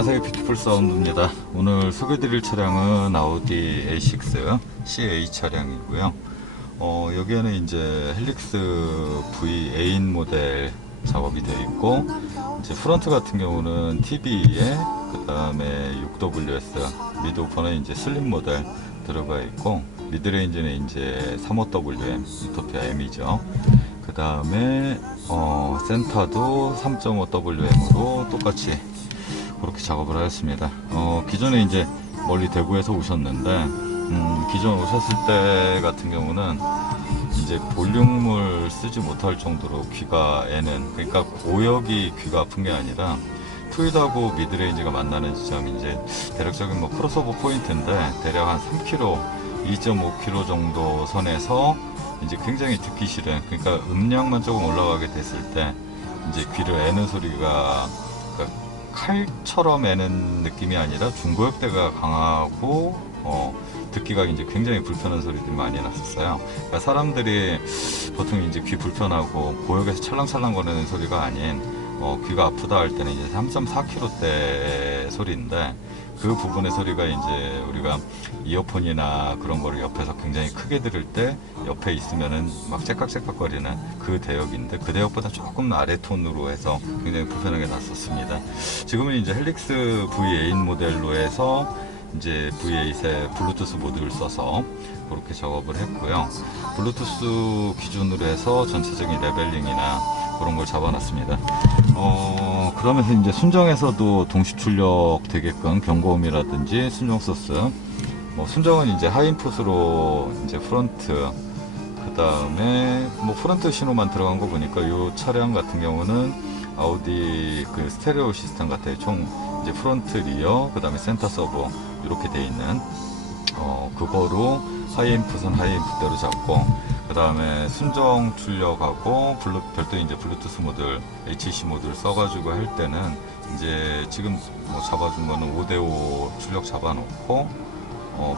안녕하세요, 뷰티풀 사운드입니다. 오늘 소개드릴 차량은 아우디 A6 CA 차량이고요. 여기에는 이제 헬릭스 V8 모델 작업이 되어 있고, 이제 프론트 같은 경우는 TB에 그 다음에 6WS 미드 오퍼는 이제 슬림 모델 들어가 있고, 미드레인지는 이제 35WM 유토피아 M이죠. 그 다음에 센터도 3.5WM으로 똑같이 그렇게 작업을 하였습니다. 기존에 이제 멀리 대구에서 오셨는데, 기존 오셨을 때 같은 경우는 이제 볼륨을 쓰지 못할 정도로 귀가 애는, 그러니까 고역이 귀가 아픈 게 아니라 트윗하고 미드레인지가 만나는 지점이 이제 대략적인 뭐 크로스오버 포인트인데, 대략 한 3km, 2.5km 정도 선에서 이제 굉장히 듣기 싫은, 그러니까 음량만 조금 올라가게 됐을 때 이제 귀를 애는 소리가, 그러니까 칼처럼 애는 느낌이 아니라 중고역대가 강하고 듣기가 이제 굉장히 불편한 소리들이 많이 났었어요. 그러니까 사람들이 보통 이제 귀 불편하고 고역에서 찰랑찰랑 거리는 소리가 아닌 귀가 아프다 할 때는 이제 3.4kH대 소리인데, 그 부분의 소리가 이제 우리가 이어폰이나 그런 거를 옆에서 굉장히 크게 들을 때 옆에 있으면은 막 째깍째깍거리는 그 대역인데, 그 대역보다 조금 아래 톤으로 해서 굉장히 불편하게 났었습니다. 지금은 이제 헬릭스 V8 모델로 해서 이제 V8의 블루투스 모드를 써서 그렇게 작업을 했고요. 블루투스 기준으로 해서 전체적인 레벨링이나 그런 걸 잡아놨습니다. 그러면서 이제 순정에서도 동시 출력 되게끔 경고음이라든지 순정 소스, 순정은 이제 하이인풋으로 이제 프론트, 그 다음에 뭐 프론트 신호만 들어간 거 보니까 이 차량 같은 경우는 아우디 그 스테레오 시스템 같아요. 총 이제 프론트, 리어, 그 다음에 센터 서버 이렇게 돼 있는 그거로 하이인풋은 하이인풋대로 잡고, 그 다음에 순정 출력하고 별도의 이제 블루투스 모듈, HEC 모듈 써가지고 할 때는 이제 지금 뭐 잡아준 거는 5대5 출력 잡아놓고,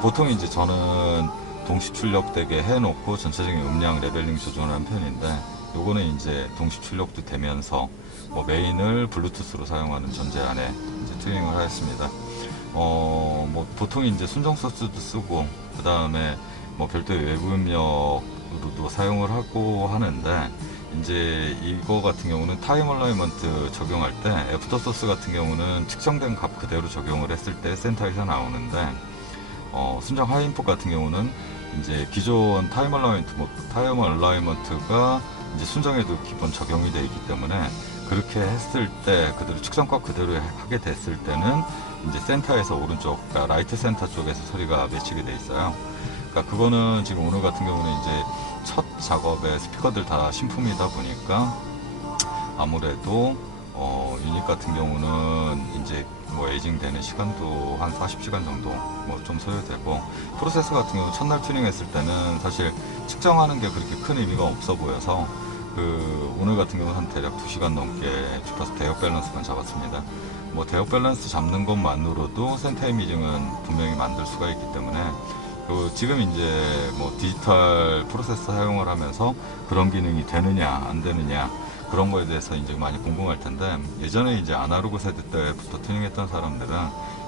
보통 이제 저는 동시 출력되게 해놓고 전체적인 음량 레벨링 조정을 하는 편인데, 요거는 이제 동시 출력도 되면서 뭐 메인을 블루투스로 사용하는 전제 안에 이제 튜닝을 하였습니다. 뭐 보통 이제 순정 소스도 쓰고, 그 다음에 뭐 별도의 외부 음력으로도 사용을 하고 하는데, 이제 이거 같은 경우는 타임 얼라이먼트 적용할 때 애프터 소스 같은 경우는 측정된 값 그대로 적용을 했을 때 센터에서 나오는데, 순정 하이인풋 같은 경우는 이제 기존 타임 얼라이먼트가 이제 순정에도 기본 적용이 되어 있기 때문에, 그렇게 했을 때 그대로 측정값 그대로 하게 됐을 때는 이제 센터에서 오른쪽, 그러니까 라이트 센터 쪽에서 소리가 맺히게 돼 있어요. 그러니까 그거는 지금 오늘 같은 경우는 이제 첫 작업에 스피커들 다 신품이다 보니까 아무래도 유닛 같은 경우는 이제 뭐 에이징 되는 시간도 한 40시간 정도 뭐 좀 소요되고, 프로세서 같은 경우 첫날 튜닝 했을 때는 사실 측정하는 게 그렇게 큰 의미가 없어 보여서 오늘 같은 경우는 한 대략 2시간 넘게 주파수 대역 밸런스만 잡았습니다. 뭐 대역 밸런스 잡는 것만으로도 센터 이미징은 분명히 만들 수가 있기 때문에, 지금 이제 뭐 디지털 프로세서 사용을 하면서 그런 기능이 되느냐 안 되느냐 그런 거에 대해서 이제 많이 궁금할 텐데, 예전에 이제 아날로그 세대 때부터 튜닝했던 사람들은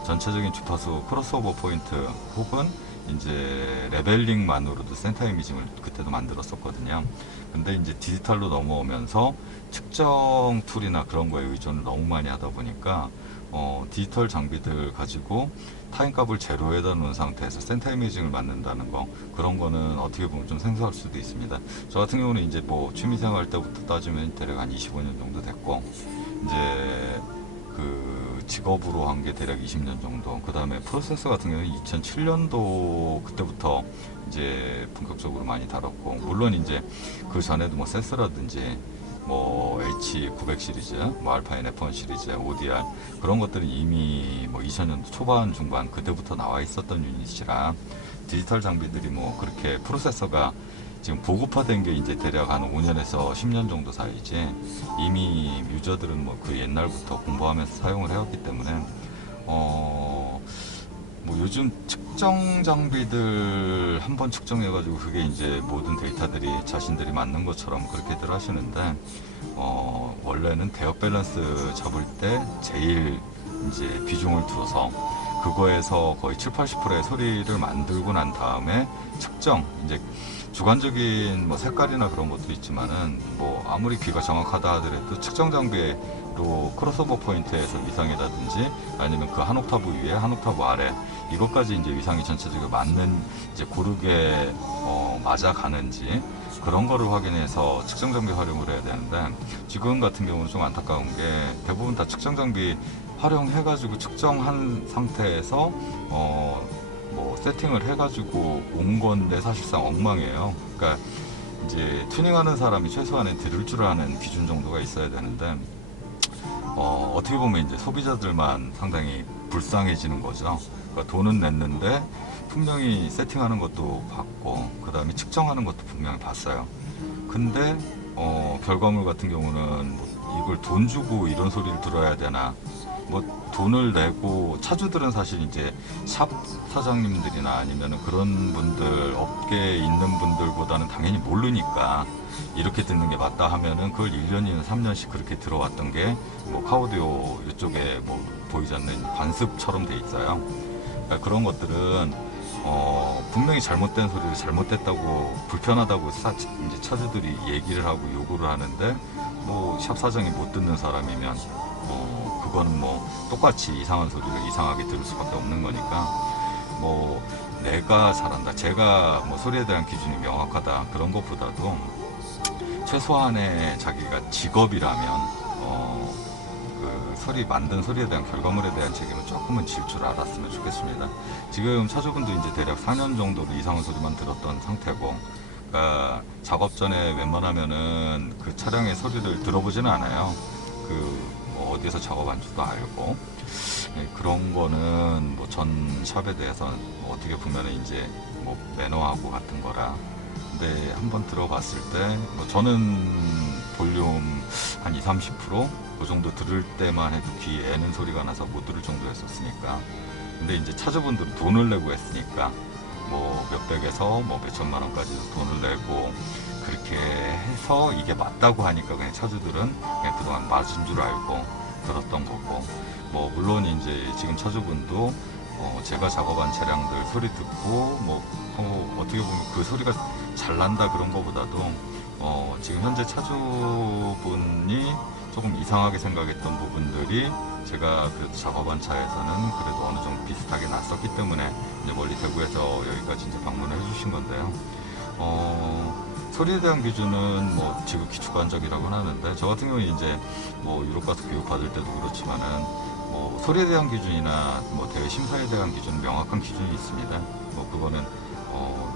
전체적인 주파수 크로스오버 포인트 혹은 이제 레벨링만으로도 센터 이미징을 그때도 만들었었거든요. 근데 이제 디지털로 넘어오면서 측정 툴이나 그런 거에 의존을 너무 많이 하다 보니까 디지털 장비들 가지고 타임값을 제로에다 놓은 상태에서 센터 이미징을 만든다는 거, 그런 거는 어떻게 보면 좀 생소할 수도 있습니다. 저 같은 경우는 이제 뭐 취미생활 때부터 따지면 대략 한 25년 정도 됐고, 이제 그 직업으로 한 게 대략 20년 정도. 그 다음에 프로세서 같은 경우는 2007년도 그때부터 이제 본격적으로 많이 다뤘고, 물론 이제 그 전에도 뭐 세스라든지 뭐 H900 시리즈, 뭐 알파인 F1 시리즈, ODR 그런 것들은 이미 뭐 2000년도 초반 중반 그때부터 나와 있었던 유닛이라, 디지털 장비들이 뭐 그렇게 프로세서가 지금 보급화된 게 이제 대략 한 5년에서 10년 정도 사이지, 이미 유저들은 뭐 그 옛날부터 공부하면서 사용을 해왔기 때문에 뭐 요즘 측정 장비들 한번 측정해가지고 그게 이제 모든 데이터들이 자신들이 맞는 것처럼 그렇게들 하시는데, 원래는 대역 밸런스 잡을 때 제일 이제 비중을 두어서 그거에서 거의 70~80%의 소리를 만들고 난 다음에 측정, 이제 주관적인 뭐 색깔이나 그런 것도 있지만은 뭐 아무리 귀가 정확하다 하더라도 측정 장비로 크로스오버 포인트에서 위상이라든지 아니면 그 한 옥타브 위에 한 옥타브 아래 이것까지 이제 위상이 전체적으로 맞는 이제 고르게 맞아가는지 그런 거를 확인해서 측정 장비 활용을 해야 되는데, 지금 같은 경우는 좀 안타까운 게 대부분 다 측정 장비 활용해가지고 측정한 상태에서 뭐 세팅을 해가지고 온 건데 사실상 엉망이에요. 그러니까 이제 튜닝하는 사람이 최소한의 들을 줄 아는 기준 정도가 있어야 되는데 어떻게 보면 이제 소비자들만 상당히 불쌍해지는 거죠. 그러니까 돈은 냈는데 분명히 세팅하는 것도 봤고 그 다음에 측정하는 것도 분명히 봤어요. 근데 결과물 같은 경우는 뭐 이걸 돈 주고 이런 소리를 들어야 되나, 뭐 돈을 내고 차주들은 사실 이제 샵 사장님들이나 아니면은 그런 분들 업계에 있는 분들보다는 당연히 모르니까 이렇게 듣는 게 맞다 하면은 그걸 1년이나 3년씩 그렇게 들어왔던 게 뭐 카오디오 이쪽에 뭐 보이지 않는 관습처럼 돼 있어요. 그러니까 그런 것들은 분명히 잘못된 소리를 잘못됐다고 불편하다고 이제 차주들이 얘기를 하고 요구를 하는데 뭐 샵 사장이 못 듣는 사람이면 그거는 뭐 똑같이 이상한 소리를 이상하게 들을 수밖에 없는 거니까 뭐 내가 잘한다, 제가 뭐 소리에 대한 기준이 명확하다 그런 것보다도 최소한의 자기가 직업이라면 그 소리 만든 소리에 대한 결과물에 대한 책임은 조금은 질 줄 알았으면 좋겠습니다. 지금 차주분도 이제 대략 4년 정도로 이상한 소리만 들었던 상태고, 그러니까 작업 전에 웬만하면은 그 차량의 소리를 들어보지는 않아요. 뭐 어디서 작업한 줄도 알고, 그런 거는 뭐 전 샵에 대해서 어떻게 보면은 이제 뭐 매너하고 같은 거라. 근데 한번 들어봤을 때 뭐 저는 볼륨 한 20~30% 그 정도 들을 때만 해도 귀 애는 소리가 나서 못 들을 정도였었으니까. 근데 이제 차주분들은 돈을 내고 했으니까 뭐 몇백에서 뭐 몇천만 원까지도 돈을 내고 그렇게 해서 이게 맞다고 하니까 그냥 차주들은 그냥 그동안 맞은 줄 알고 들었던 거고, 뭐 물론 이제 지금 차주분도 제가 작업한 차량들 소리 듣고 어떻게 보면 그 소리가 잘 난다 그런 거보다도 지금 현재 차주분이 조금 이상하게 생각했던 부분들이 제가 그래도 작업한 차에서는 그래도 어느 정도 비슷하게 났었기 때문에 이제 멀리 대구에서 여기까지 이제 방문을 해주신 건데요. 소리에 대한 기준은 뭐 지극히 주관적이라고는 하는데, 저 같은 경우에 이제 뭐 유럽 가서 교육 받을 때도 그렇지만은 뭐 소리에 대한 기준이나 뭐 대회 심사에 대한 기준은 명확한 기준이 있습니다. 뭐 그거는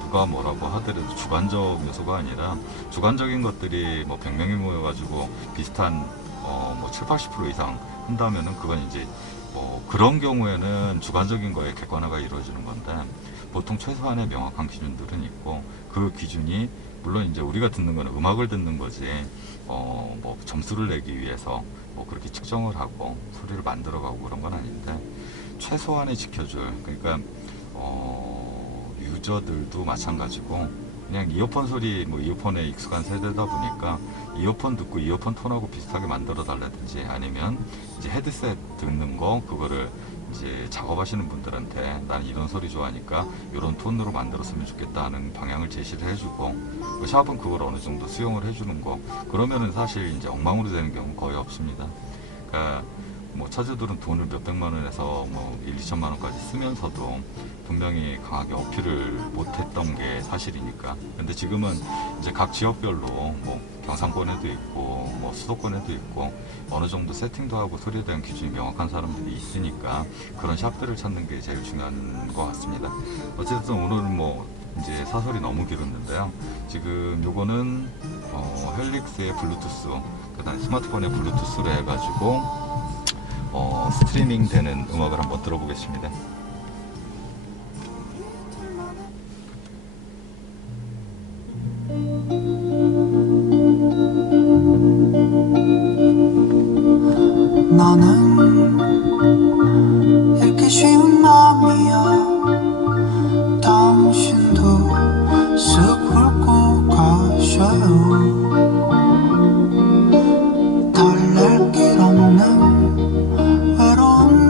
누가 뭐라고 하더라도 주관적 요소가 아니라 주관적인 것들이 뭐 100명이 모여가지고 비슷한 뭐 70~80% 이상 한다면은 그건 이제 뭐 그런 경우에는 주관적인 거에 객관화가 이루어지는 건데, 보통 최소한의 명확한 기준들은 있고 그 기준이 물론 이제 우리가 듣는 거는 음악을 듣는 거지 뭐 점수를 내기 위해서 뭐 그렇게 측정을 하고 소리를 만들어가고 그런 건 아닌데, 최소한의 지켜줄, 그러니까 유저들도 마찬가지고 그냥 이어폰 소리, 뭐 이어폰에 익숙한 세대다 보니까 이어폰 듣고 이어폰 톤하고 비슷하게 만들어 달라든지 아니면 이제 헤드셋 듣는 거 그거를 이제 작업하시는 분들한테 난 이런 소리 좋아하니까 이런 톤으로 만들었으면 좋겠다 하는 방향을 제시를 해주고, 그 샵은 그걸 어느 정도 수용을 해주는 거, 그러면은 사실 이제 엉망으로 되는 경우는 거의 없습니다. 그러니까 뭐 차주들은 돈을 몇백만 원에서 뭐 1~2천만 원까지 쓰면서도 분명히 강하게 어필을 못했던 게 사실이니까. 근데 지금은 이제 각 지역별로 뭐 경상권에도 있고 뭐 수도권에도 있고 어느 정도 세팅도 하고 소리에 대한 기준이 명확한 사람들이 있으니까 그런 샵들을 찾는 게 제일 중요한 것 같습니다. 어쨌든 오늘은 뭐 이제 사설이 너무 길었는데요. 지금 요거는 헬릭스의 블루투스, 그다음 스마트폰의 블루투스로 해가지고 스트리밍 되는 음악을 한번 들어보겠습니다. 나는 읽기 쉬운 마음이야. 당신도 쓱 훑고 가셔요. 달랠 길 없는 외로운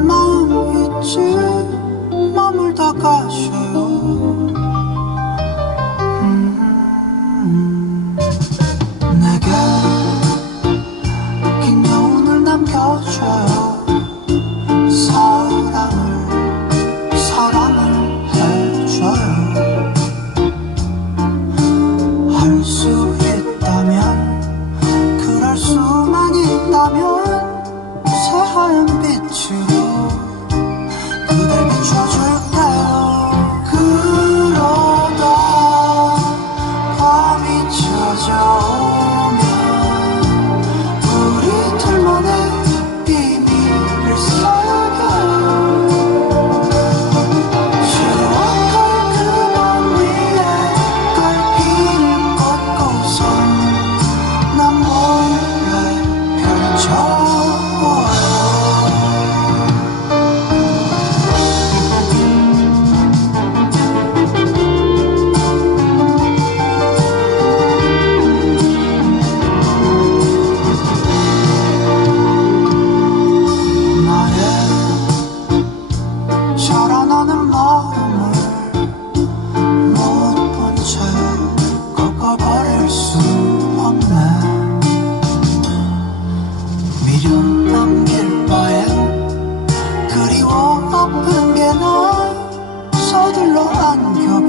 안겨